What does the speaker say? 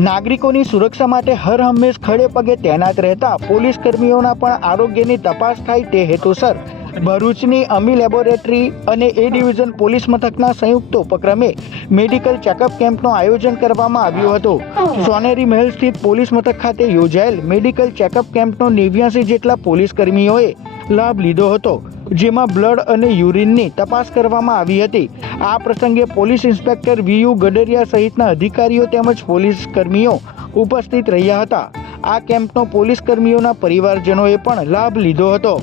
નાગરિકોની સુરક્ષા માટે હર હંમેશ ખડે પગે તૈનાત રહેતા પોલીસ કર્મીઓના પણ આરોગ્યની તપાસ થાય તે હેતુસર ભરૂચની અમી લેબોરેટરી અને એ ડિવિઝન પોલીસ મથકના સંયુક્ત ઉપક્રમે મેડિકલ ચેકઅપ કેમ્પનું આયોજન કરવામાં આવ્યું હતું। સોનેરી મહેલ સ્થિત પોલીસ મથક ખાતે યોજાયેલ મેડિકલ ચેકઅપ કેમ્પનો 89 જેટલા પોલીસ કર્મીઓએ લાભ લીધો હતો, જેમાં બ્લડ અને યુરિનની તપાસ કરવામાં આવી હતી। આ પ્રસંગે પોલીસ ઇન્સ્પેક્ટર વીયુ ગડરિયા સહિતના અધિકારીઓ તેમજ પોલીસ કર્મીઓ ઉપસ્થિત રહ્યા હતા। આ કેમ્પનો પોલીસ કર્મીઓના પરિવારજનોએ પણ લાભ લીધો હતો।